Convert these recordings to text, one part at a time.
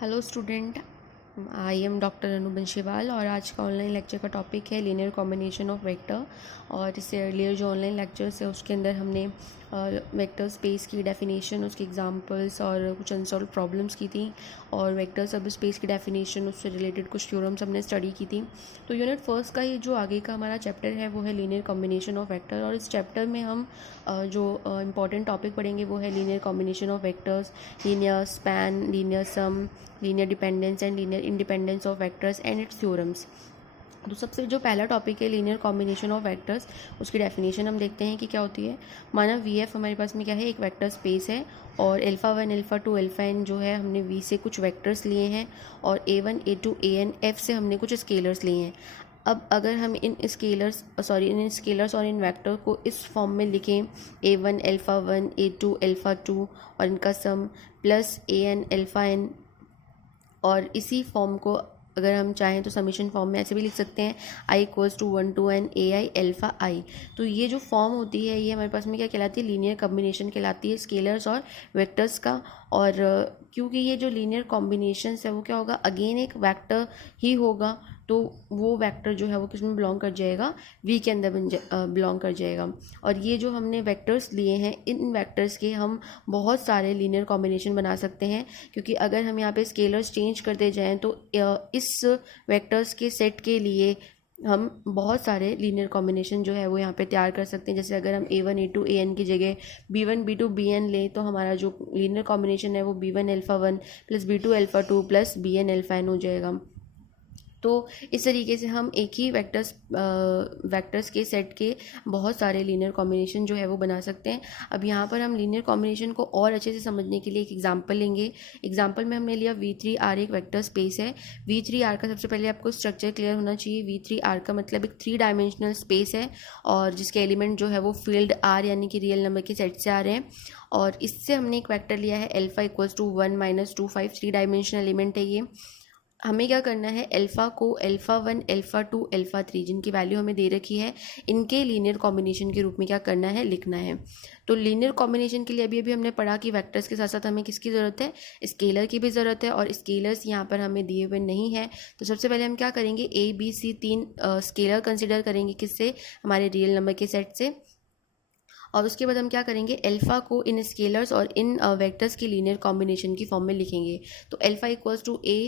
Hello student, I am doctor Anu Banshiwal और आज का ऑनलाइन लेक्चर का टॉपिक है लीनियर कॉम्बिनेशन ऑफ वेक्टर। और इससे अर्लियर जो ऑनलाइन लेक्चर्स है उसके अंदर हमने वेक्टर स्पेस की डेफिनेशन, उसके एग्जांपल्स और कुछ अनसॉल्व प्रॉब्लम्स की थी और वेक्टर सब स्पेस की डेफिनेशन, उससे रिलेटेड कुछ थ्योरम्स हमने स्टडी की थी। तो यूनिट फर्स्ट का ये जो आगे का हमारा चैप्टर है वो है लीनियर कॉम्बिनेशन ऑफ वेक्टर। और इस चैप्टर में हम जो इम्पॉर्टेंट टॉपिक पढ़ेंगे वो है linear combination of vectors, linear span, linear sum, linear dependence and linear independence of vectors and its theorems. तो सबसे जो पहला टॉपिक है लीनियर कॉम्बिनेशन ऑफ वेक्टर्स, उसकी डेफिनेशन हम देखते हैं कि क्या होती है। माना वी एफ हमारे पास में क्या है, एक वेक्टर स्पेस है और alpha one alpha two alpha n जो है हमने वी से कुछ वेक्टर्स लिए हैं और A one A two A N F से हमने कुछ स्केलर्स लिए हैं। अब अगर हम इन स्केलर्स और इन वेक्टर को इस फॉर्म में लिखें, A one alpha one, A two alpha two और इनका sum plus A N alpha N, और इसी फॉर्म को अगर हम चाहें तो समीशन फॉर्म में ऐसे भी लिख सकते हैं, I equals to 1 to n A I alpha I. तो ये जो फॉर्म होती है ये हमारे पास में क्या कहलाती है, लीनियर कॉम्बिनेशन कहलाती है स्केलर्स और वेक्टर्स का। और क्योंकि ये जो लीनियर कॉम्बिनेशंस है वो क्या होगा, अगेन एक वेक्टर ही होगा, तो वो वेक्टर जो है वो किस में बिलोंग कर जाएगा, वी के अंदर बिलोंग कर जाएगा। और ये जो हमने वेक्टर्स लिए हैं, इन वेक्टर्स के हम बहुत सारे लीनियर कॉम्बिनेशन बना सकते हैं, क्योंकि अगर हम यहाँ पे स्केलर्स चेंज करते जाएं तो इस वेक्टर्स के सेट के लिए हम बहुत सारे लीनियर कॉम्बिनेशन जो है वो यहाँ पे तैयार कर सकते हैं। जैसे अगर हम A one A two A N की जगह B one B two B N लें तो हमारा जो लीनियर कॉम्बिनेशन है वो B one alpha one plus B two alpha two plus B N alpha N हो जाएगा। तो इस तरीके से हम एक ही वेक्टर्स के सेट के बहुत सारे लीनियर कॉम्बिनेशन जो है वो बना सकते हैं। अब यहाँ पर हम लीनियर कॉम्बिनेशन को और अच्छे से समझने के लिए एक एग्जांपल लेंगे। एग्जांपल में हमने लिया V3R एक वेक्टर स्पेस है। V3R का सबसे पहले आपको स्ट्रक्चर क्लियर होना चाहिए। V3R का मतलब एक 3 डायमेंशनल स्पेस है और जिसके एलिमेंट जो है वो फील्ड R यानी कि रियल नंबर के सेट से आ रहे हैं। और इससे हमने एक वेक्टर लिया है alpha equals to 1 - 2 5, 3 dimensional element है ये। हमें क्या करना है, अल्फ़ा को alpha one alpha two alpha three जिनकी वैल्यू हमें दे रखी है, इनके लीनियर कॉम्बिनेशन के रूप में क्या करना है, लिखना है। तो लीनियर कॉम्बिनेशन के लिए अभी अभी हमने पढ़ा कि वेक्टर्स के साथ साथ हमें किसकी ज़रूरत है, स्केलर की भी ज़रूरत है। और स्केलर्स यहाँ पर हमें दिए हुए नहीं है। तो सबसे पहले हम क्या करेंगे, A B C 3 scalar consider करेंगे, किससे, हमारे रियल नंबर के सेट से। और उसके बाद हम क्या करेंगे, अल्फ़ा को इन स्केलर्स और इन वेक्टर्स की लीनियर कॉम्बिनेशन की फॉर्म में लिखेंगे। तो alpha equals to A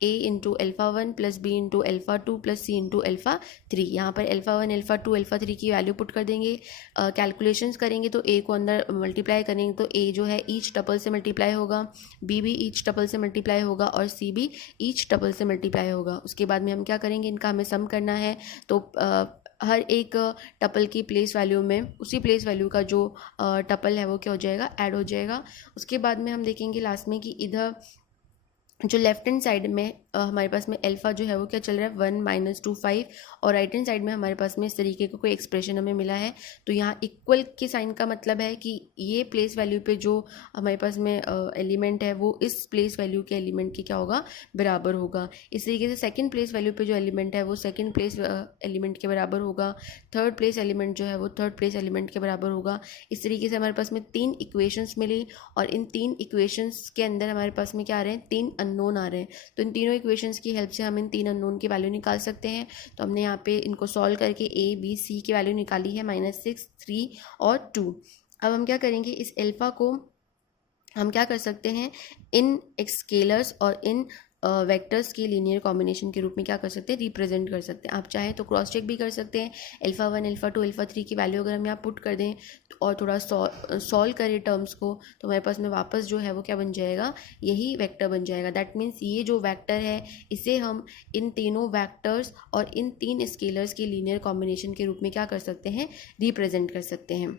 into alpha one plus B into alpha two plus C into alpha three. यहाँ पर alpha one alpha two alpha three की वैल्यू पुट कर देंगे। कैलकुलेशंस करेंगे तो ए को अंदर मल्टीप्लाई करेंगे तो ए जो है ईच टपल से मल्टीप्लाई होगा, बी भी ईच टपल से मल्टीप्लाई होगा और सी भी ईच टपल से मल्टीप्लाई होगा। उसके बाद में हम क्या करेंगे, इनका हमें सम करना है। तो हर एक टपल की प्लेस वैल्यू में उसी प्लेस वैल्यू का जो टपल है वो क्या हो जाएगा, ऐड हो जाएगा। उसके बाद में हम देखेंगे लास्ट में कि इधर जो लेफ्ट हैंड साइड में हमारे पास में अल्फ़ा जो है वो क्या चल रहा है, 1 - 2 5, और राइट हैंड साइड में हमारे पास में इस तरीके का कोई एक्सप्रेशन हमें मिला है। तो यहाँ इक्वल के साइन का मतलब है कि ये प्लेस वैल्यू पे जो हमारे पास में एलिमेंट है वो इस प्लेस वैल्यू के एलिमेंट की क्या होगा, बराबर होगा। इस तरीके से सेकंड प्लेस वैल्यू पे जो एलिमेंट है वो सेकंड प्लेस एलिमेंट के बराबर होगा। थर्ड प्लेस एलिमेंट जो है वो थर्ड प्लेस एलिमेंट के बराबर होगा। इस तरीके से हमारे पास में 3 इक्वेशंस मिली और इन 3 इक्वेशंस के अंदर हमारे पास में क्या आ रहे हैं, 3 अननोन आ रहे हैं। तो इन तीनों इक्वेशंस की हेल्प से हम इन 3 अननोन की वैल्यू निकाल सकते हैं। तो हमने यहाँ पे इनको सॉल्व करके ए बी सी की वैल्यू निकाली है, -6 3 और 2। अब हम क्या करेंगे, इस अल्फ़ा को हम क्या कर सकते हैं, इन स्केलर्स और इन वेक्टर्स की लीनियर कॉम्बिनेशन के रूप में क्या कर सकते हैं, रिप्रेजेंट कर सकते हैं। आप चाहें तो क्रॉस चेक भी कर सकते हैं। Alpha one alpha two alpha three की वैल्यू अगर हम यहाँ पुट कर दें और थोड़ा सॉल्व करें टर्म्स को, तो हमारे पास में वापस जो है वो क्या बन जाएगा, यही वेक्टर बन जाएगा। दैट मीन्स ये जो वेक्टर है इसे हम इन तीनों वेक्टर्स और इन 3 स्केलर्स की लीनियर कॉम्बिनेशन के रूप में क्या कर सकते हैं, रिप्रेजेंट कर सकते हैं।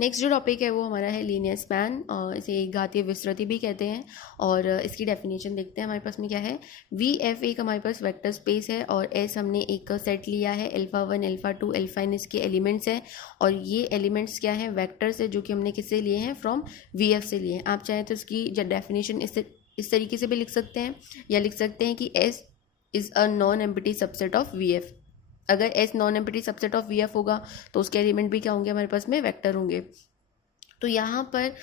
नेक्स्ट जो टॉपिक है वो हमारा है लीनियर स्पैन, इसे एक घातीय विस्तृति भी कहते हैं। और इसकी डेफिनेशन देखते हैं। हमारे पास में क्या है, वी एफ एक हमारे पास वेक्टर स्पेस है और एस हमने एक सेट लिया है, alpha one alpha two alpha n इसके एलिमेंट्स हैं। और ये एलिमेंट्स क्या है, वेक्टर्स है, जो कि हमने किससे लिए हैं, फ्रॉम वी एफ से लिए हैं। आप चाहें तो इसकी डेफिनेशन इस तरीके से भी लिख सकते हैं, या लिख सकते हैं कि S is a non empty subset of V F. अगर S non empty subset of V F होगा तो उसके एलिमेंट भी क्या होंगे, हमारे पास में वेक्टर होंगे। तो यहाँ पर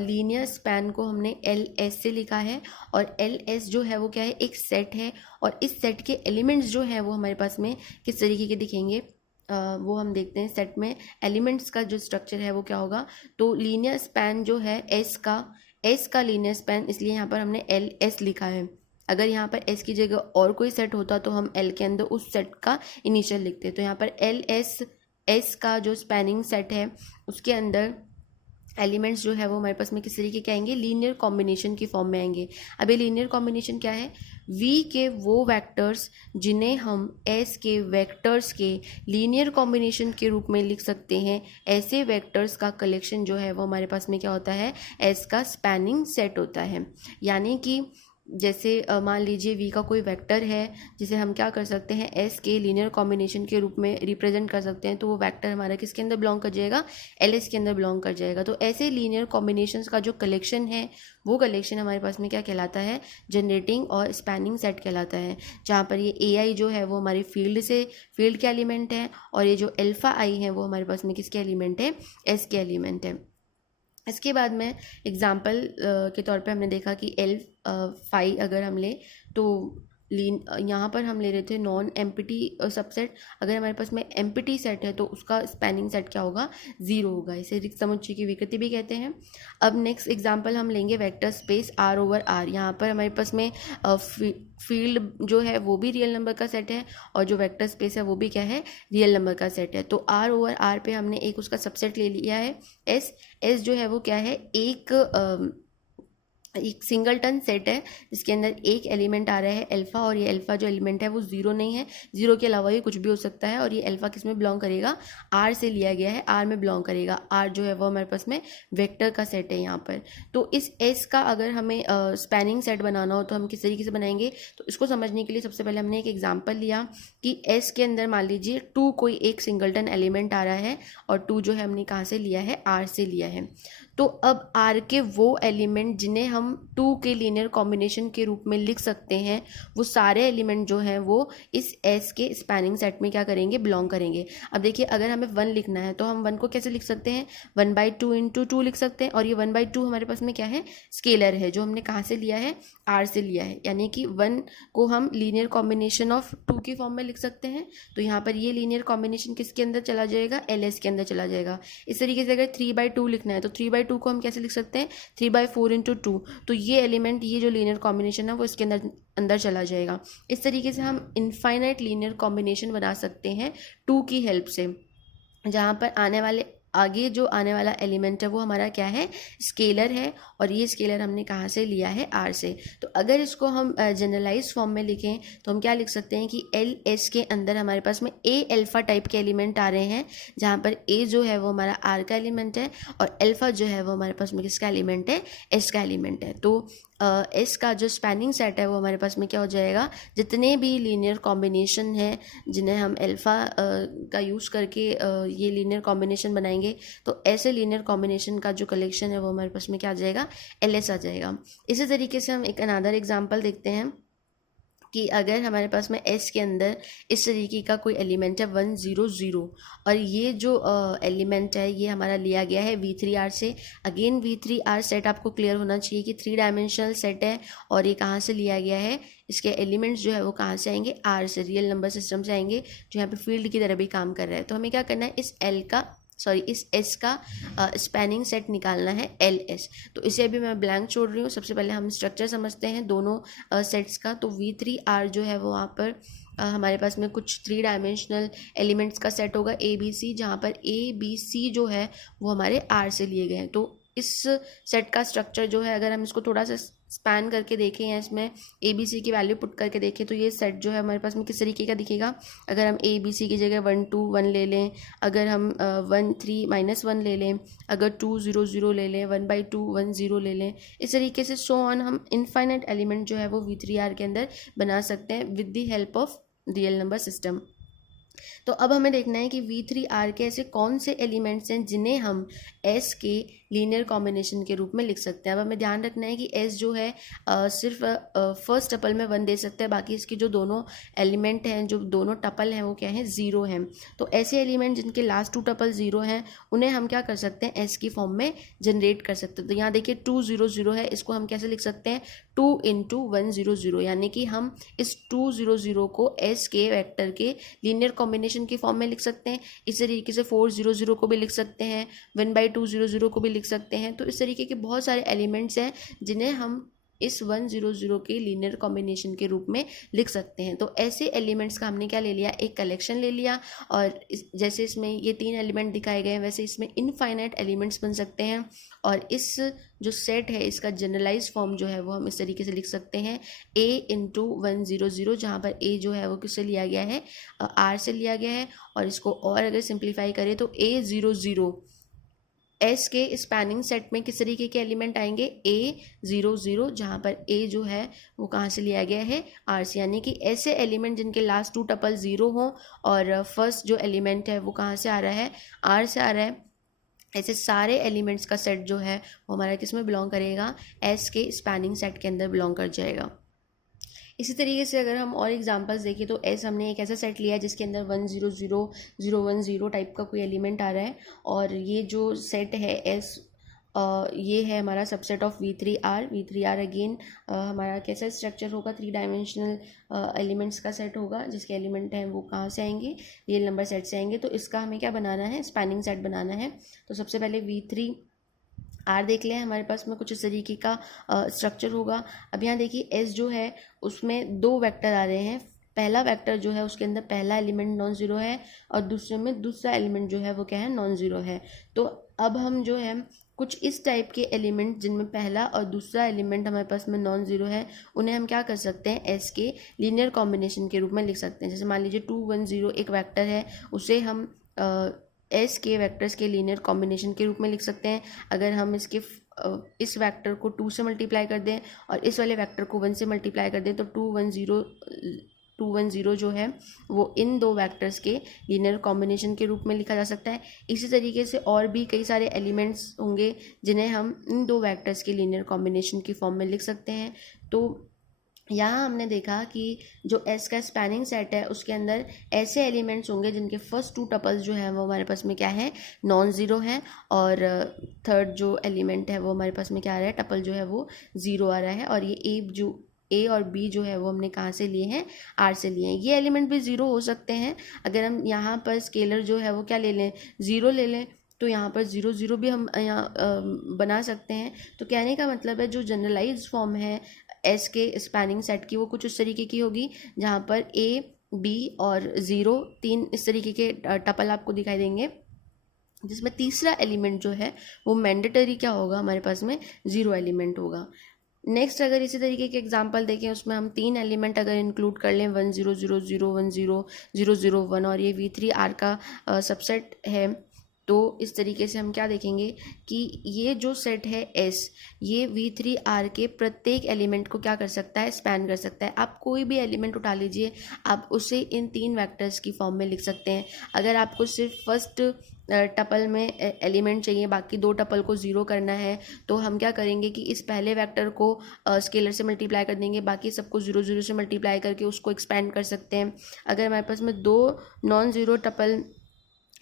लीनियर स्पैन को हमने एल एस से लिखा है, और एल एस जो है वो क्या है, एक सेट है, और इस सेट के एलिमेंट्स जो है वो हमारे पास में किस तरीके के दिखेंगे वो हम देखते हैं। सेट में एलिमेंट्स का जो स्ट्रक्चर है वो क्या होगा, तो लीनियर स्पैन जो है एस का लीनियर स्पैन, इसलिए यहाँ पर हमने एल एस लिखा है। अगर यहाँ पर एस की जगह और कोई सेट होता तो हम एल के अंदर उस सेट का इनिशियल लिखते। तो यहाँ पर एल एस का जो स्पैनिंग सेट है उसके अंदर एलिमेंट्स जो है वो हमारे पास में किस तरीके के आएंगे, लीनियर कॉम्बिनेशन की फॉर्म में आएंगे। अब ये लीनियर कॉम्बिनेशन क्या है, वी के वो वेक्टर्स जिन्हें हम एस के वेक्टर्स के लीनियर कॉम्बिनेशन के रूप में लिख सकते हैं, ऐसे वेक्टर्स का कलेक्शन जो है वो हमारे पास में क्या होता है, एस का स्पैनिंग सेट होता है। यानी कि जैसे मान लीजिए वी का कोई वेक्टर है जिसे हम क्या कर सकते हैं, एस के लीनियर कॉम्बिनेशन के रूप में रिप्रेजेंट कर सकते हैं, तो वो वेक्टर हमारा किसके अंदर बिलोंग कर जाएगा, एल एस के अंदर बिलोंग कर जाएगा। तो ऐसे लीनियर कॉम्बिनेशंस का जो कलेक्शन है वो कलेक्शन हमारे पास में क्या कहलाता है, जनरेटिंग और स्पैनिंग सेट कहलाता है। जहाँ पर ये ए आई जो है वो हमारी फील्ड के एलिमेंट है, और ये जो एल्फा आई है वो हमारे पास में किसके एलिमेंट है, एस के एलिमेंट है। इसके बाद में एग्जाम्पल के तौर पे हमने देखा कि एल फाई अगर हम ले तो यहाँ पर हम ले रहे थे नॉन एम्प्टी सबसेट। अगर हमारे पास में एम्प्टी सेट है तो उसका स्पैनिंग सेट क्या होगा, 0 होगा। इसे रिक्त समुच्चय की विकृति भी कहते हैं। अब नेक्स्ट एग्जांपल हम लेंगे vector space R over R। यहाँ पर हमारे पास में फील्ड जो है वो भी रियल नंबर का सेट है, और जो वेक्टर स्पेस है वो भी क्या है, रियल नंबर का सेट है। तो R ओवर R पे हमने एक उसका सबसेट ले लिया है एस जो है वो क्या है, एक सिंगलटन सेट है जिसके अंदर एक एलिमेंट आ रहा है अल्फा, और ये अल्फा जो एलिमेंट है वो 0 नहीं है, 0 के अलावा ये कुछ भी हो सकता है। और ये अल्फा किस में बिलोंग करेगा, आर से लिया गया है, आर में बिलोंग करेगा। आर जो है वो हमारे पास में वेक्टर का सेट है यहाँ पर। तो इस एस का अगर हमें स्पैनिंग सेट बनाना हो तो हम किस तरीके से बनाएंगे, तो इसको समझने के लिए सबसे पहले हमने एक एग्जाम्पल लिया कि एस के अंदर मान लीजिए 2 कोई एक सिंगलटन एलिमेंट आ रहा है, और 2 जो है हमने कहाँ से लिया है, आर से लिया है। तो अब आर के वो एलिमेंट जिन्हें हम 2 के लीनियर कॉम्बिनेशन के रूप में लिख सकते हैं, वो सारे एलिमेंट जो हैं वो इस एस के स्पैनिंग सेट में क्या करेंगे, बिलोंग करेंगे। अब देखिए अगर हमें 1 लिखना है तो हम 1 को कैसे लिख सकते हैं, 1/2 इंटू 2 लिख सकते हैं। और ये 1/2 हमारे पास में क्या है, स्केलर है जो हमने कहाँ से लिया है, आर से लिया है। यानी कि 1 को हम लीनियर कॉम्बिनेशन ऑफ 2 की फॉर्म में लिख सकते हैं। तो यहाँ पर ये लीनियर कॉम्बिनेशन किसके अंदर चला जाएगा, एल एस के अंदर चला जाएगा। इस तरीके से अगर 3/2 लिखना है तो 3/2 को हम कैसे लिख सकते हैं, 3/4 इंटू 2। तो ये एलिमेंट, ये जो लीनियर कॉम्बिनेशन है वो इसके अंदर चला जाएगा। इस तरीके से हम इनफाइनाइट लीनियर कॉम्बिनेशन बना सकते हैं 2 की हेल्प से, जहाँ पर आगे जो आने वाला एलिमेंट है वो हमारा क्या है, स्केलर है, और ये स्केलर हमने कहाँ से लिया है, आर से। तो अगर इसको हम जनरलाइज फॉर्म में लिखें तो हम क्या लिख सकते हैं कि एल एस के अंदर हमारे पास में ए अल्फा टाइप के एलिमेंट आ रहे हैं, जहाँ पर ए जो है वो हमारा आर का एलिमेंट है, और अल्फा जो है वो हमारे पास में किसका एलिमेंट है, एस का एलिमेंट है। तो एस का जो स्पैनिंग सेट है वो हमारे पास में क्या हो जाएगा, जितने भी लीनियर कॉम्बिनेशन है जिन्हें हम अल्फा का यूज़ करके ये लीनियर कॉम्बिनेशन बनाएंगे, तो ऐसे लीनियर कॉम्बिनेशन का जो कलेक्शन है वो हमारे पास में क्या आ जाएगा, एल एस आ जाएगा। इसी तरीके से हम एक अनदर एग्जांपल देखते हैं कि अगर हमारे पास में एस के अंदर इस तरीके का कोई एलिमेंट है 1 0 0, और ये जो एलिमेंट है ये हमारा लिया गया है V3R से। अगेन V3R सेट आपको क्लियर होना चाहिए कि 3 डायमेंशनल सेट है, और ये कहाँ से लिया गया है, इसके एलिमेंट्स जो है वो कहाँ से आएंगे, आर से, रियल नंबर सिस्टम से आएंगे, जो यहाँ पे फील्ड की तरह भी काम कर रहा है। तो हमें क्या करना है, इस एस का स्पैनिंग सेट निकालना है, एल एस। तो इसे अभी मैं ब्लैंक छोड़ रही हूँ। सबसे पहले हम स्ट्रक्चर समझते हैं दोनों सेट्स का। तो V3R जो है वो वहाँ पर हमारे पास में कुछ 3 डायमेंशनल एलिमेंट्स का सेट होगा ABC, जहाँ पर ABC जो है वो हमारे R से लिए गए हैं। तो इस सेट का स्ट्रक्चर जो है, अगर हम इसको थोड़ा सा स्पैन करके देखें या इसमें ABC की वैल्यू पुट करके देखें, तो ये सेट जो है हमारे पास में किस तरीके का दिखेगा। अगर हम ABC की जगह 1 2 1 ले लें, अगर हम 1 3 -1 ले लें, अगर 2 0 0 ले लें, 1/2 1 0 ले लें, इस तरीके से सो ऑन हम इनफाइनाइट एलिमेंट जो है वो V3R के अंदर बना सकते हैं with the help of real number system. तो अब हमें देखना है कि V3R के ऐसे कौन से एलिमेंट्स हैं जिन्हें हम S के लीनियर कॉम्बिनेशन के रूप में लिख सकते हैं। अब हमें ध्यान रखना है कि एस जो है सिर्फ फर्स्ट टपल में 1 दे सकते हैं, बाकी इसके जो दोनों एलिमेंट हैं, जो दोनों टपल हैं, वो क्या है, 0 हैं। तो ऐसे एलिमेंट जिनके लास्ट 2 टपल 0 हैं उन्हें हम क्या कर सकते हैं, एस की फॉर्म में जनरेट कर सकते हैं। तो यहाँ देखिए 2 0 0 है, इसको हम कैसे लिख सकते हैं, 2 × 1 0 0, यानी कि हम इस 2 0 0 को एस के वेक्टर के लीनियर कॉम्बिनेशन की फॉर्म में लिख सकते हैं। इस तरीके से 4 0 0 को भी लिख सकते हैं, 1/2 0 0 को भी लिख सकते हैं। तो इस तरीके के बहुत सारे एलिमेंट्स हैं जिन्हें हम इस 1 0 0 के लीनियर कॉम्बिनेशन के रूप में लिख सकते हैं। तो ऐसे एलिमेंट्स का हमने क्या ले लिया, एक कलेक्शन ले लिया, और जैसे इसमें ये 3 एलिमेंट दिखाए गए हैं वैसे इसमें इनफाइनाइट एलिमेंट्स बन सकते हैं। और इस जो सेट है इसका जनरलाइज फॉर्म जो है वो हम इस तरीके से लिख सकते हैं, a × 1 0 0, जहाँ पर a जो है वो किससे लिया गया है, r से लिया गया है। और इसको और अगर सिंप्लीफाई करें तो a 0 0 एस के स्पैनिंग सेट में किस तरीके के एलिमेंट आएंगे, a 0 0, जहाँ पर a जो है वो कहाँ से लिया गया है, r से, यानी कि ऐसे एलिमेंट जिनके लास्ट 2 टपल 0 हो और फर्स्ट जो एलिमेंट है वो कहाँ से आ रहा है, r से आ रहा है। ऐसे सारे एलिमेंट्स का सेट जो है वो हमारा किस में बिलोंग करेगा, एस के स्पैनिंग सेट के अंदर बिलोंग कर जाएगा। इसी तरीके से अगर हम और एग्जांपल्स देखें तो एस हमने एक ऐसा सेट लिया है जिसके अंदर 1 0 0 0 1 0 टाइप का कोई एलिमेंट आ रहा है, और ये जो सेट है एस ये है हमारा subset of V3R। V3R again हमारा कैसा स्ट्रक्चर होगा, 3 डायमेंशनल एलिमेंट्स का सेट होगा, जिसके एलिमेंट हैं वो कहाँ से आएंगे, रियल नंबर सेट से आएंगे। तो इसका हमें क्या बनाना है, स्पैनिंग सेट बनाना है। तो सबसे पहले V3R देख लें, हमारे पास में कुछ इस तरीके का स्ट्रक्चर होगा। अब यहाँ देखिए एस जो है उसमें 2 वेक्टर आ रहे हैं। पहला वेक्टर जो है उसके अंदर पहला एलिमेंट नॉन ज़ीरो है और दूसरे में दूसरा एलिमेंट जो है वो क्या है, नॉन ज़ीरो है। तो अब हम जो है कुछ इस टाइप के एलिमेंट जिनमें पहला और दूसरा एलिमेंट हमारे पास में नॉन ज़ीरो है, उन्हें हम क्या कर सकते हैं, एस के लीनियर कॉम्बिनेशन के रूप में लिख सकते हैं। जैसे मान लीजिए 2 1 0 एक वेक्टर है, उसे हम एस के वेक्टर्स के लीनियर कॉम्बिनेशन के रूप में लिख सकते हैं। अगर हम इसके इस वेक्टर को 2 से मल्टीप्लाई कर दें और इस वाले वेक्टर को 1 से मल्टीप्लाई कर दें तो 2 1 0 जो है वो इन 2 वेक्टर्स के लीनियर कॉम्बिनेशन के रूप में लिखा जा सकता है। इसी तरीके से और भी कई सारे एलिमेंट्स होंगे जिन्हें हम इन 2 वेक्टर्स के लीनियर कॉम्बिनेशन की फॉर्म में लिख सकते हैं। तो यहाँ हमने देखा कि जो एस का स्पैनिंग सेट है उसके अंदर ऐसे एलिमेंट्स होंगे जिनके फर्स्ट 2 टपल्स जो हैं वो हमारे पास में क्या है, नॉन ज़ीरो है, और थर्ड जो एलिमेंट है वो हमारे पास में क्या आ रहा है, टपल जो है वो 0 आ रहा है। और ये ए और बी जो है वो हमने कहाँ से लिए हैं, आर से लिए हैं। ये एलिमेंट भी 0 हो सकते हैं। अगर हम यहाँ पर स्केलर जो है वो क्या ले लें, 0 ले लें, तो यहाँ पर 0 0 भी हम यहाँ बना सकते हैं। तो कहने का मतलब है जो जनरलाइज फॉर्म है एस के स्पैनिंग सेट की वो कुछ उस तरीके की होगी जहाँ पर ए बी और 0 3 इस तरीके के टपल आपको दिखाई देंगे, जिसमें तीसरा एलिमेंट जो है वो मैंडेटरी क्या होगा, हमारे पास में 0 एलिमेंट होगा। नेक्स्ट अगर इसी तरीके के एग्जांपल देखें उसमें हम 3 एलिमेंट अगर इंक्लूड कर लें, 1 0 0 0 1 0 0 0 1, और ये V3R का सबसेट है। तो इस तरीके से हम क्या देखेंगे कि ये जो सेट है एस, ये V3R के प्रत्येक एलिमेंट को क्या कर सकता है, स्पैन कर सकता है। आप कोई भी एलिमेंट उठा लीजिए, आप उसे इन 3 वेक्टर्स की फॉर्म में लिख सकते हैं। अगर आपको सिर्फ फर्स्ट टपल में एलिमेंट चाहिए, बाकी 2 टपल को 0 करना है, तो हम क्या करेंगे कि इस पहले वेक्टर को स्केलर से मल्टीप्लाई कर देंगे, बाकी सबको 0 0 से मल्टीप्लाई करके उसको एक्सपेंड कर सकते हैं। अगर हमारे पास में 2 नॉन ज़ीरो टपल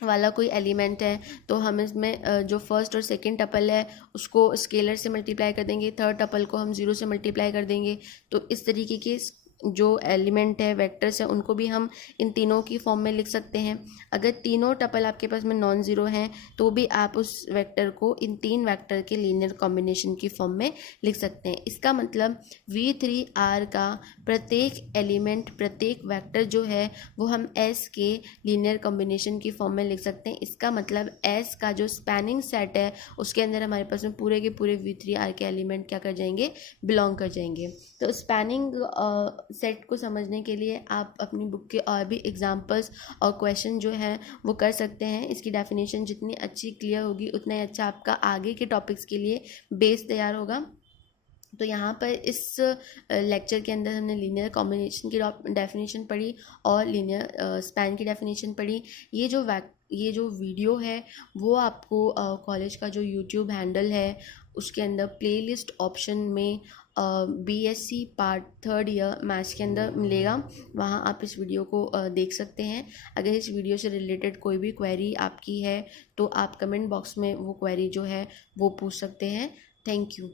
वाला कोई एलिमेंट है तो हम इसमें जो फर्स्ट और सेकंड टपल है उसको स्केलर से मल्टीप्लाई कर देंगे, थर्ड टपल को हम 0 से मल्टीप्लाई कर देंगे। तो इस तरीके के जो एलिमेंट है, वेक्टर्स है, उनको भी हम इन तीनों की फॉर्म में लिख सकते हैं। अगर तीनों टपल आपके पास में नॉन ज़ीरो हैं तो भी आप उस वेक्टर को इन 3 वेक्टर के लीनियर कॉम्बिनेशन की फॉर्म में लिख सकते हैं। इसका मतलब V3R का प्रत्येक एलिमेंट, प्रत्येक वेक्टर जो है वो हम S के लीनियर कॉम्बिनेशन की फॉर्म में लिख सकते हैं। इसका मतलब S का जो स्पैनिंग सेट है उसके अंदर हमारे पास में पूरे के पूरे V3R के एलिमेंट क्या कर जाएंगे, बिलोंग कर जाएंगे। तो स्पैनिंग सेट को समझने के लिए आप अपनी बुक के और भी एग्जांपल्स और क्वेश्चन जो है वो कर सकते हैं। इसकी डेफिनेशन जितनी अच्छी क्लियर होगी उतना ही अच्छा आपका आगे के टॉपिक्स के लिए बेस तैयार होगा। तो यहाँ पर इस लेक्चर के अंदर हमने लीनियर कॉम्बिनेशन की डेफिनेशन पढ़ी और लीनियर स्पैन की डेफिनेशन पढ़ी। ये जो ये जो वीडियो है वो आपको कॉलेज का जो यूट्यूब हैंडल है उसके अंदर प्लेलिस्ट ऑप्शन में BSc part 3rd year maths के अंदर मिलेगा। वहाँ आप इस वीडियो को देख सकते हैं। अगर इस वीडियो से रिलेटेड कोई भी क्वेरी आपकी है तो आप कमेंट बॉक्स में वो क्वेरी जो है वो पूछ सकते हैं। Thank you.